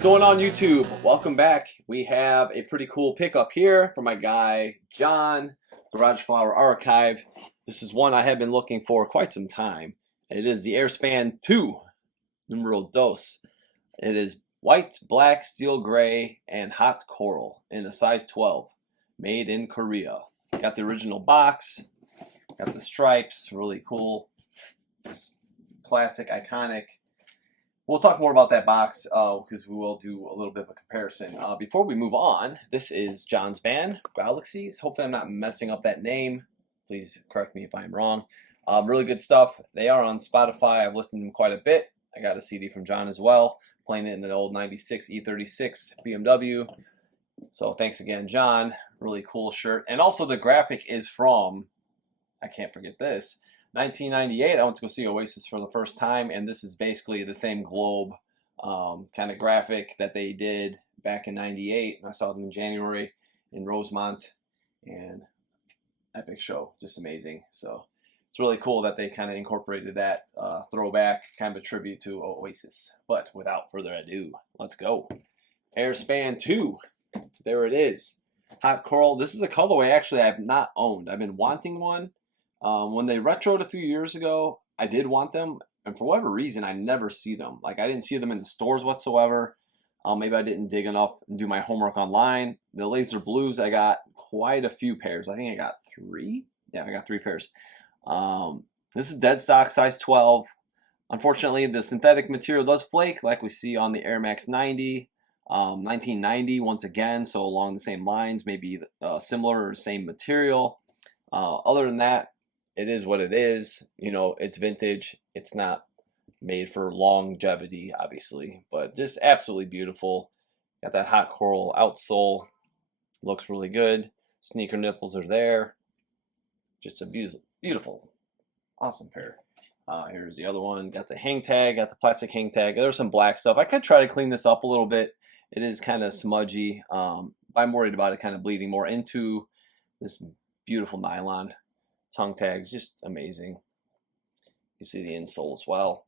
What's going on, YouTube? Welcome back. We have a pretty cool pickup here from my guy John, Garage Flower Archive. This is one I have been looking for quite some time. It is the Airspan 2, numero dos. It is white, black, steel gray, and hot coral in a size 12, made in Korea. Got the original box, got the stripes, really cool. Just classic, iconic. We'll talk more about that box because we will do a little bit of a comparison. Before we move on, this is John's band, Galaxies. Hopefully I'm not messing up that name. Please correct me if I'm wrong. Really good stuff. They are on Spotify. I've listened to them quite a bit. I got a CD from John as well, playing it in the old 96 E36 BMW. So thanks again, John. Really cool shirt. And also the graphic is from, I can't forget this, 1998, I went to go see Oasis for the first time, and this is basically the same globe kind of graphic that they did back in 98. And I saw them in January in Rosemont, and epic show, just amazing. So it's really cool that they kind of incorporated that throwback, kind of a tribute to Oasis. But without further ado, let's go. Airspan 2, there it is. Hot coral. This is a colorway actually I've not owned. I've been wanting one. When they retroed a few years ago, I did want them, and for whatever reason, I never see them. Like, I didn't see them in the stores whatsoever. Maybe I didn't dig enough and do my homework online. The laser blues, I got quite a few pairs. I think I got 3. Yeah, I got 3 pairs. This is dead stock, size 12. Unfortunately, the synthetic material does flake, like we see on the Air Max 90. 1990, once again, so along the same lines, maybe similar or same material. Other than that, it is what it is. You know, it's vintage. It's not made for longevity, obviously, but just absolutely beautiful. Got that hot coral outsole. Looks really good. Sneaker nipples are there. Just a beautiful, awesome pair. Here's the other one. Got the hang tag. Got the plastic hang tag. There's some black stuff. I could try to clean this up a little bit. It is kind of smudgy. I'm worried about it kind of bleeding more into this beautiful nylon. Tongue tags, just amazing. You see the insole as well.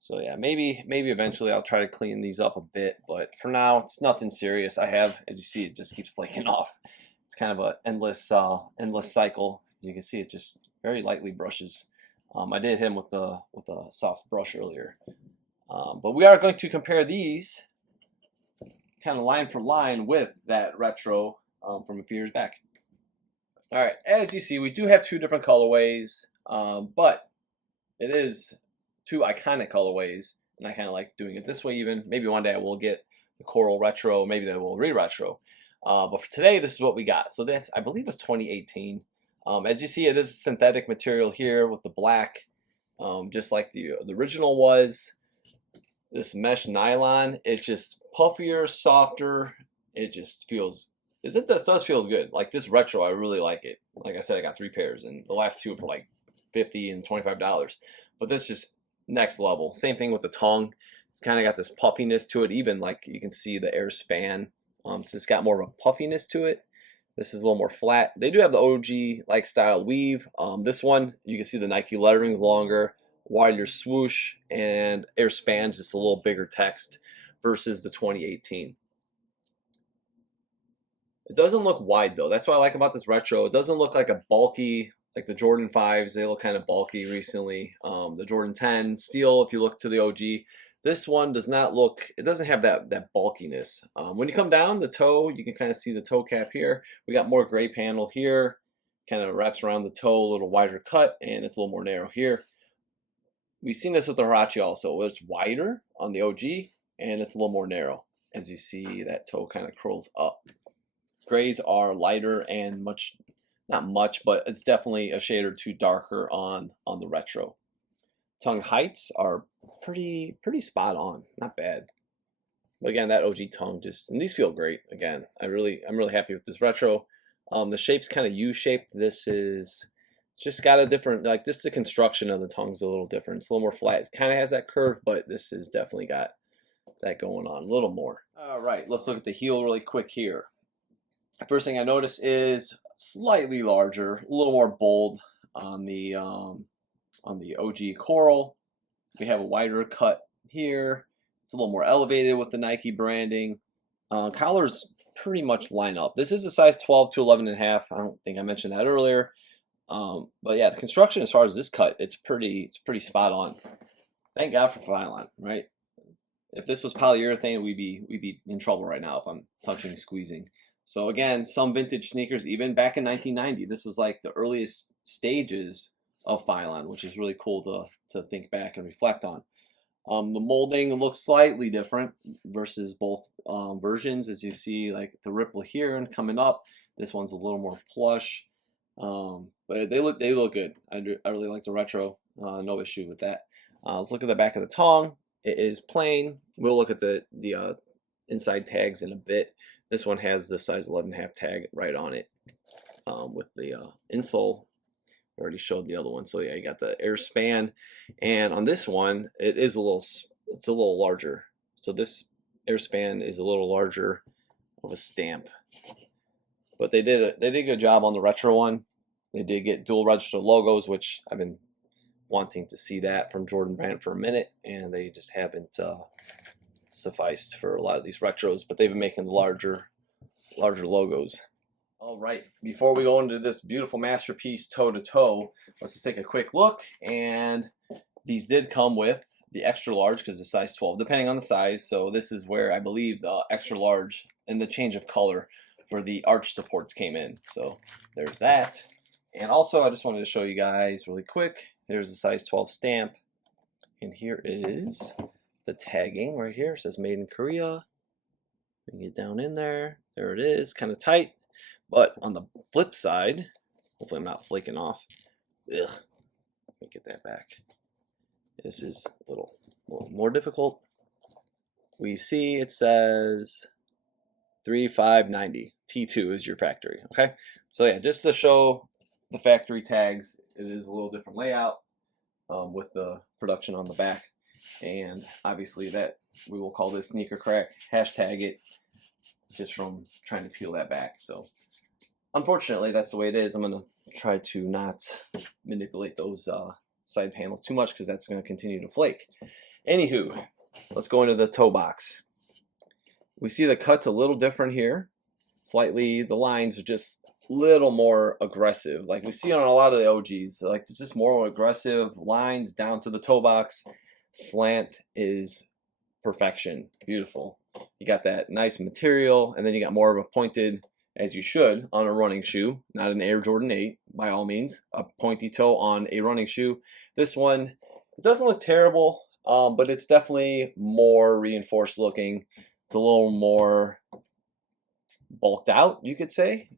So yeah, maybe eventually I'll try to clean these up a bit, but for now it's nothing serious. I have, as you see, it just keeps flaking off. It's kind of an endless cycle. As you can see, it just very lightly brushes. I did hit him with a soft brush earlier, but we are going to compare these kind of line for line with that retro from a few years back. All right, as you see, we do have 2 different colorways, but it is 2 iconic colorways, and I kind of like doing it this way even. Maybe one day I will get the coral retro, maybe they will re-retro. But for today, this is what we got. So this, I believe, was 2018. As you see, it is a synthetic material here with the black, just like the original was. This mesh nylon, it's just puffier, softer. It just feels... It does feel good. Like this retro, I really like it. Like I said, I got 3 pairs, and the last 2 for like $50 and $25. But this just next level. Same thing with the tongue. It's kind of got this puffiness to it. Even like you can see the Airspan. So it's got more of a puffiness to it. This is a little more flat. They do have the OG like style weave. This one, you can see the Nike lettering's longer, wider swoosh, and Airspan's just a little bigger text versus the 2018. It doesn't look wide though. That's what I like about this retro. It doesn't look like a bulky, like the Jordan 5s. They look kind of bulky recently. The Jordan 10 steel, if you look to the OG. This one does not look, it doesn't have that bulkiness. When you come down the toe, you can kind of see the toe cap here. We got more gray panel here. Kind of wraps around the toe, a little wider cut, and it's a little more narrow here. We've seen this with the Huarache also. It's wider on the OG, and it's a little more narrow. As you see, that toe kind of curls up. Grays are lighter and not much, but it's definitely a shade or 2 darker on the retro. Tongue heights are pretty spot on, not bad. But again, that OG tongue and these feel great. Again, I'm really happy with this retro. The shape's kind of U-shaped. This is just got a different, like this, the construction of the tongue's a little different. It's a little more flat. It kind of has that curve, but this has definitely got that going on a little more. All right, let's look at the heel really quick here. First thing I notice is slightly larger, a little more bold on the OG coral. We have a wider cut here. It's It's a little more elevated with the Nike branding. Collars pretty much line up. This is a size 12 to 11 and a half. I don't think I mentioned that earlier. But yeah, the construction as far as this cut, it's pretty spot on. Thank God for Phylon, right? If this was polyurethane, we'd be in trouble right now if I'm touching and squeezing. So again, some vintage sneakers, even back in 1990, this was like the earliest stages of Phylon, which is really cool to think back and reflect on. The molding looks slightly different versus both versions, as you see, like the ripple here and coming up. This one's a little more plush, but they look good. I really like the retro. No issue with that. Let's look at the back of the tongue. It is plain. We'll look at the inside tags in a bit. This one has the size 11.5 tag right on it with the insole. I already showed the other one. So yeah, you got the Airspan, and on this one, it's a little larger. So this Airspan is a little larger of a stamp, but they did a good job on the retro one. They did get dual register logos, which I've been wanting to see that from Jordan Brand for a minute, and they just haven't sufficed for a lot of these retros, but they've been making the larger logos. All right, before we go into this beautiful masterpiece toe to toe, let's just take a quick look. And these did come with the extra large because it's size 12, depending on the size. So this is where I believe the extra large and the change of color for the arch supports came in. So there's that. And also, I just wanted to show you guys really quick. Here's the size 12 stamp, and here is the tagging right here. It says made in Korea. Bring it down in there. There it is, kind of tight. But on the flip side, hopefully I'm not flaking off. Ugh, let me get that back. This is a little more difficult. We see it says 3590. T2 is your factory. Okay, so yeah, just to show the factory tags, it is a little different layout with the production on the back. And obviously that we will call this sneaker crack, hashtag it, just from trying to peel that back. So unfortunately that's the way it is. I'm going to try to not manipulate those side panels too much because that's going to continue to flake. Anywho, let's go into the toe box. We see the cut's a little different here. Slightly, the lines are just a little more aggressive, like we see on a lot of the OGs. Like it's just more aggressive lines down to the toe box. Slant is perfection, beautiful. You got that nice material, and then you got more of a pointed, as you should, on a running shoe, not an Air Jordan 8, by all means, a pointy toe on a running shoe. This one, it doesn't look terrible, but it's definitely more reinforced looking. It's a little more bulked out, you could say,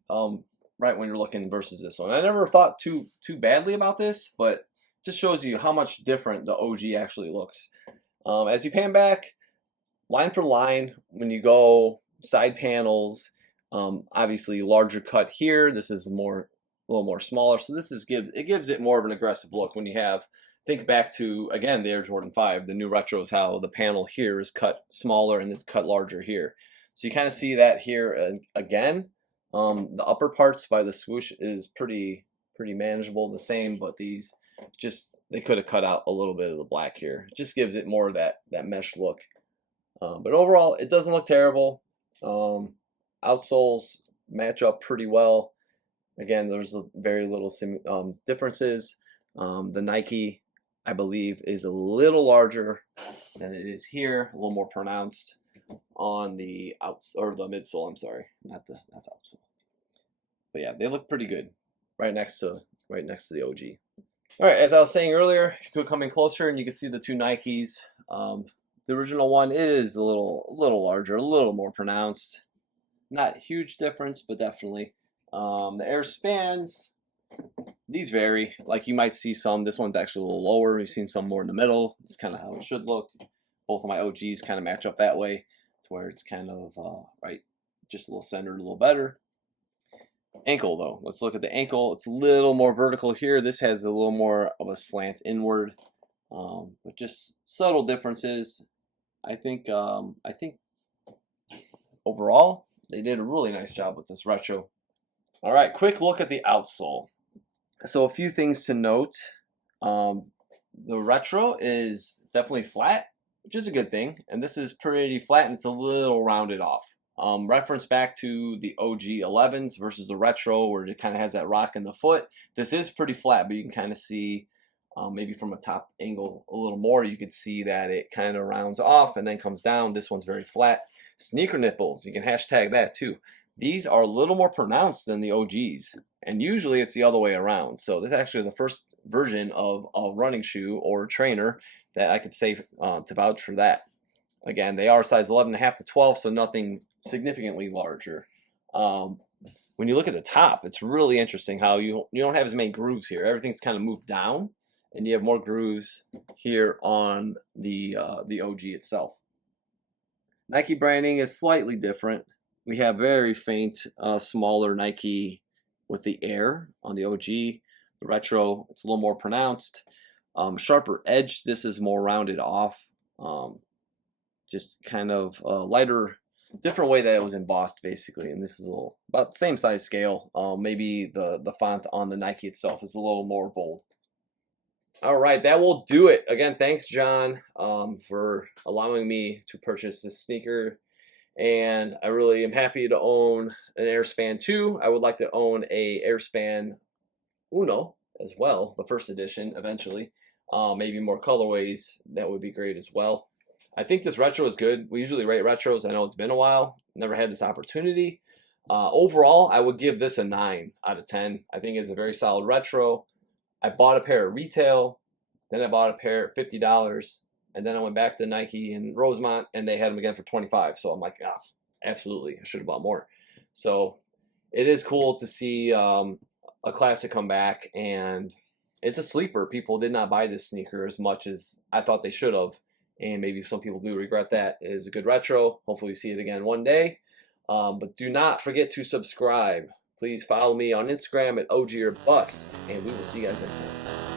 right when you're looking versus this one. I never thought too badly about this, but just shows you how much different the OG actually looks. As you pan back, line for line, when you go side panels, obviously larger cut here. This is a little more smaller, so this gives it more of an aggressive look. When you have, think back to again the Air Jordan 5, the new retros, how the panel here is cut smaller and it's cut larger here. So you kind of see that here again. The upper parts by the swoosh is pretty manageable, the same, but these they could have cut out a little bit of the black here. It just gives it more of that mesh look. But overall, it doesn't look terrible. Outsoles match up pretty well. Again, there's very little differences. The Nike, I believe, is a little larger than it is here, a little more pronounced on the the midsole. I'm sorry, not the outsole. But yeah, they look pretty good, right next to the OG. All right, as I was saying earlier, you could come in closer and you can see the two Nikes. The original one is a little larger, a little more pronounced. Not huge difference, but definitely. The Airspans, these vary. Like you might see some. This one's actually a little lower. We've seen some more in the middle. It's kind of how it should look. Both of my OGs kind of match up that way, to where it's kind of right, just a little centered, a little better. Ankle though, let's look at the ankle. It's a little more vertical here. This has a little more of a slant inward, but just subtle differences. I think overall they did a really nice job with this retro. All right, quick look at the outsole. So a few things to note. The retro is definitely flat. which is a good thing. And this is pretty flat and it's a little rounded off. Reference back to the OG 11s versus the retro where it kind of has that rock in the foot. This is pretty flat, but you can kind of see maybe from a top angle a little more, you could see that it kind of rounds off and then comes down. This one's very flat. Sneaker nipples, you can hashtag that too. These are a little more pronounced than the OGs, and usually it's the other way around. So this is actually the first version of a running shoe or trainer that I could say to vouch for that. Again, they are size 11.5 to 12, so nothing significantly larger. When you look at the top, it's really interesting how you don't have as many grooves here. Everything's kind of moved down, and you have more grooves here on the OG itself. Nike branding is slightly different. We have very faint, smaller Nike with the Air on the OG. The retro, it's a little more pronounced. Sharper edge, this is more rounded off. Just kind of lighter, different way that it was embossed basically. And this is a little, about the same size scale. Maybe the font on the Nike itself is a little more bold. All right, that will do it. Again, thanks, John, for allowing me to purchase this sneaker. And I really am happy to own an Airspan 2. I would like to own a Airspan Uno as well, the first edition eventually. Maybe more colorways, that would be great as well. I think this retro is good. We usually rate retros. I know it's been a while. Never had this opportunity. Overall, I would give this a 9 out of 10. I think it's a very solid retro. I bought a pair at retail, then I bought a pair at $50, and then I went back to Nike in Rosemont, and they had them again for $25. So I'm like, absolutely, I should have bought more. So it is cool to see a classic come back, and it's a sleeper. People did not buy this sneaker as much as I thought they should have, and maybe some people do regret that. It is a good retro. Hopefully we see it again one day. But do not forget to subscribe. Please follow me on Instagram at OG or Bust, and we will see you guys next time.